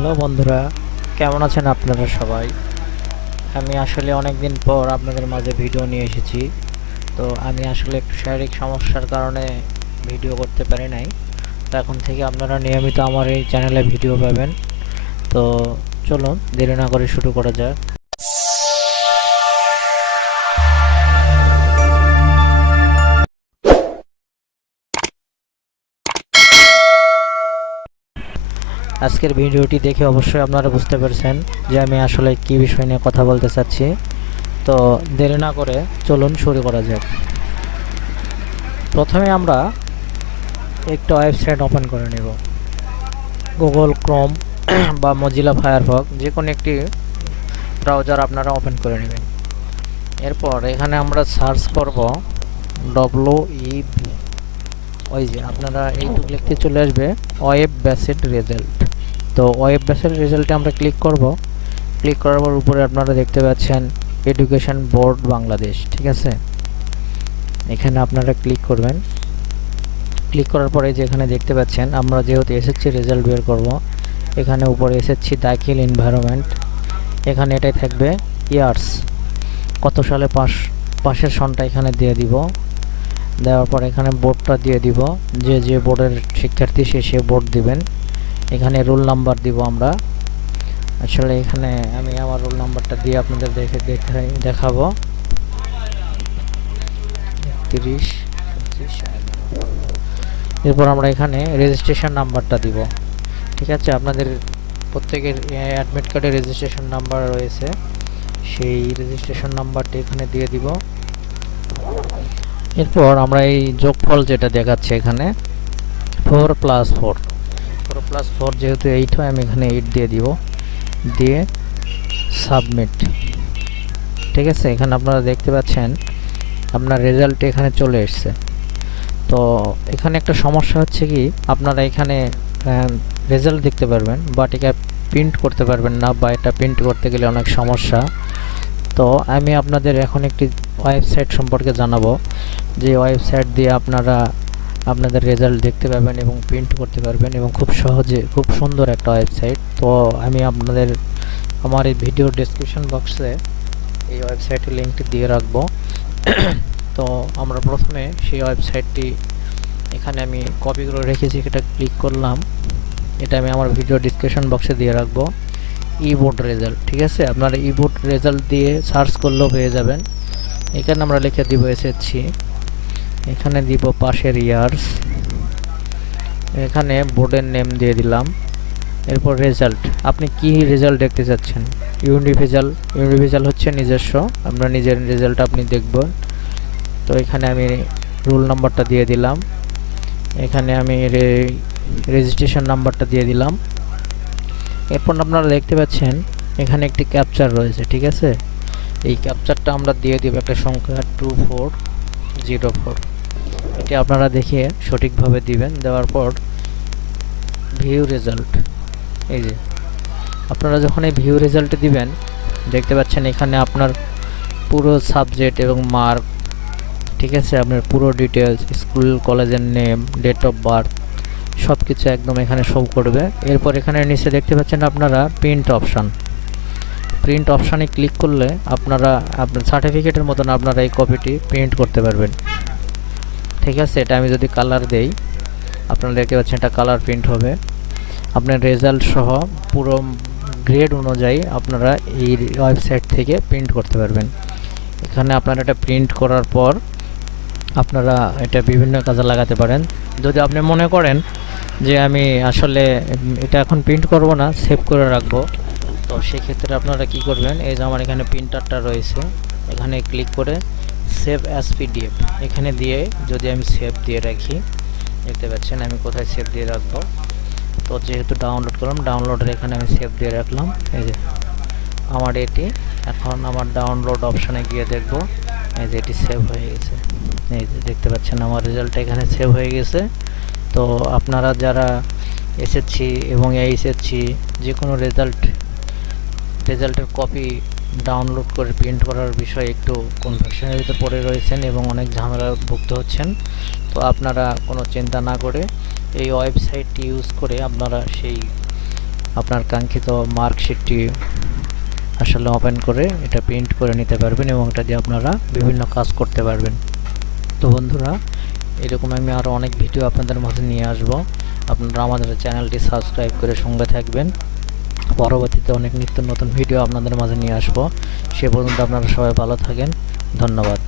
Hello বন্ধুরা, কেমন আছেন আপনারা সবাই? আমি আসলে অনেক দিন পর আপনাদের মাঝে ভিডিও নিয়ে এসেছি। তো আমি আসলে একটু শারীরিক সমস্যার কারণে ভিডিও করতে পারি নাই। তো এখন থেকে আপনারা নিয়মিত আমার এই চ্যানেলে ভিডিও পাবেন। তো চলুন দেরি না করে শুরু করা যাক। আজকের ভিডিওটি দেখে অবশ্যই আপনারা বুঝতে পারছেন যে আমি আসলে কী বিষয় নিয়ে কথা বলতে চাচ্ছি। তো দেরি না করে চলুন শুরু করা যাক। প্রথমে আমরা একটা ওয়েবসাইট ওপেন করে নেব। গুগল ক্রোম বা মজিলা ফায়ারফক্স যে কোনো একটি ব্রাউজার আপনারা ওপেন করে নেবেন। এরপর এখানে আমরা সার্চ করব WEB। ওই যে আপনারা এইটুকু লিখতে চলে আসবে ওয়েব বেসড রেজাল্ট। তো ওয়েব বেসড রেজাল্টে আমরা ক্লিক করব। ক্লিক করার পর উপরে আপনারা দেখতে পাচ্ছেন এডুকেশন বোর্ড বাংলাদেশ, ঠিক আছে। এখানে আপনারা ক্লিক করবেন। ক্লিক করার পরে যেখানে দেখতে পাচ্ছেন আমরা যেহেতু এসএসসি রেজাল্ট বের করব, এখানে উপরে এসএসসি দাখিল এনভায়রনমেন্ট, এখানে এটাই থাকবে ইয়ার্স, কত সালে পাশের সনটা এখানে দিয়ে দিব। দেওয়ার পর এখানে বোর্ডটা দিয়ে দিব, যে বোর্ডের শিক্ষার্থী সে বোর্ড দিবেন। এখানে রোল নাম্বার দিব আমরা। আসলে এখানে আমি আমার রোল নাম্বারটা দিয়ে আপনাদের দেখাবো 30 25। এরপর আমরা এখানে রেজিস্ট্রেশন নাম্বারটা দিব, ঠিক আছে। আপনাদের প্রত্যেকের অ্যাডমিট কার্ডে রেজিস্ট্রেশন নাম্বার রয়েছে, সেই রেজিস্ট্রেশন নাম্বারটা এখানে দিয়ে দিব। এরপর আমরা এই যোগফল যেটা দেখাচ্ছে এখানে 4+4 যেহেতু 8 হয়, আমি এখানে 8 দিয়ে দিব, দিয়ে সাবমিট, ঠিক আছে। এখানে আপনারা দেখতে পাচ্ছেন আপনার রেজাল্ট এখানে চলে এসছে। তো এখানে একটা সমস্যা হচ্ছে কি, আপনারা এখানে রেজাল্ট দেখতে পারবেন বাট এটা প্রিন্ট করতে পারবেন না, বা এটা প্রিন্ট করতে গেলে অনেক সমস্যা। তো আমি আপনাদের এখন একটি ওয়েবসাইট সম্পর্কে জানাবো, যে ওয়েবসাইট দিয়ে আপনারা আপনাদের রেজাল্ট দেখতে পাবেন এবং প্রিন্ট করতে পারবেন, এবং খুব সহজে, খুব সুন্দর একটা ওয়েবসাইট। তো আমি আপনাদের আমার এই ভিডিও ডেসক্রিপশন বক্সে এই ওয়েবসাইটের লিঙ্কটি দিয়ে রাখবো। তো আমরা প্রথমে সেই ওয়েবসাইটটি এখানে আমি কপি করে রেখেছি, এটা ক্লিক করলাম। এটা আমি আমার ভিডিও ডিসক্রিপশন বক্সে দিয়ে রাখবো। বোর্ড রেজাল্ট, ঠিক আছে। আপনারা বোর্ড রেজাল্ট দিয়ে সার্চ করলেও পেয়ে যাবেন। এখানে আমরা লিখে দিব এসএসসি, এখানে দিব পাশের ইয়ার্স, এখানে বোর্ডের নেম দিয়ে দিলাম। এরপর রেজাল্ট, আপনি কি রেজাল্ট দেখতে চাচ্ছেন? ইন্ডিভিজুয়াল হচ্ছে নিজস্ব, আপনার নিজের রেজাল্ট আপনি দেখবেন। তো এখানে আমি রোল নাম্বারটা দিয়ে দিলাম, এখানে আমি রেজিস্ট্রেশন নাম্বারটা দিয়ে দিলাম। এরপর আপনারা দেখতে পাচ্ছেন এখানে একটি ক্যাপচার রয়েছে, ঠিক আছে। এই ক্যাপচারটা আমরা দিয়ে দিব একটা সংখ্যা 2404। এটি আপনারা দেখে সঠিকভাবে দিবেন। দেওয়ার পর ভিউ রেজাল্ট, এই যে আপনারা যখন এই ভিউ রেজাল্টে দিবেন দেখতে পাচ্ছেন এখানে আপনার পুরো সাবজেক্ট এবং মার্ক, ঠিক আছে, আপনার পুরো ডিটেলস, স্কুল কলেজের নেম, ডেট অফ বার্থ, সব কিছু একদম এখানে শো করবে। এরপর এখানে নিচে দেখতে পাচ্ছেন আপনারা প্রিন্ট অপশানে ক্লিক করলে আপনারা আপনার সার্টিফিকেটের মতন আপনারা এই কপিটি প্রিন্ট করতে পারবেন, ঠিক আছে। এটা আমি যদি কালার দেই, আপনারা দেখতে পাচ্ছেন এটা কালার প্রিন্ট হবে। আপনার রেজাল্ট সহ পুরো গ্রেড অনুযায়ী আপনারা এই ওয়েবসাইট থেকে প্রিন্ট করতে পারবেন। এখানে আপনারা এটা প্রিন্ট করার পর আপনারা এটা বিভিন্ন কাজে লাগাতে পারেন। যদি আপনি মনে করেন যে আমি আসলে এটা এখন প্রিন্ট করব না, সেভ করে রাখবো, তো সেক্ষেত্রে আপনারা কি করবেন, এই যে আমার এখানে প্রিন্টারটা রয়েছে, এখানে ক্লিক করে সেভ অ্যাজ পিডিএফ এখানে দিয়ে যদি আমি সেভ দিয়ে রাখি, দেখতে পাচ্ছেন আমি কোথায় সেভ দিয়ে রাখবো। তো যেহেতু ডাউনলোড করলাম, ডাউনলোডের এখানে আমি সেভ দিয়ে রাখলাম। এই যে আমার এটি এখন আমার ডাউনলোড অপশানে গিয়ে দেখব, এই যে এটি সেভ হয়ে গেছে। এই যে দেখতে পাচ্ছেন আমার রেজাল্টটা এখানে সেভ হয়ে গেছে। তো আপনারা যারা এসএসসি এবং এইচএসসি যে কোনো রেজাল্টের কপি ডাউনলোড করে প্রিন্ট করার বিষয়ে একটু কনফিউশনের ভিতর পড়ে রয়েছেন এবং অনেক ঝামেলা ভুক্ত হচ্ছেন, তো আপনারা কোনো চিন্তা না করে এই ওয়েবসাইটটি ইউজ করে আপনারা সেই আপনার কাঙ্ক্ষিত মার্কশিটটি আসলে ওপেন করে এটা প্রিন্ট করে নিতে পারবেন এবং এটা দিয়ে আপনারা বিভিন্ন কাজ করতে পারবেন। তো বন্ধুরা, এরকম আমি আরও অনেক ভিডিও আপনাদের মাঝে নিয়ে আসব। আপনারা আমাদের চ্যানেলটি সাবস্ক্রাইব করে সঙ্গে থাকবেন। পরবর্তীতে অনেক নিত্য নতুন ভিডিও আপনাদের মাঝে নিয়ে আসব। সে পর্যন্ত আপনারা সবাই ভালো থাকেন। ধন্যবাদ।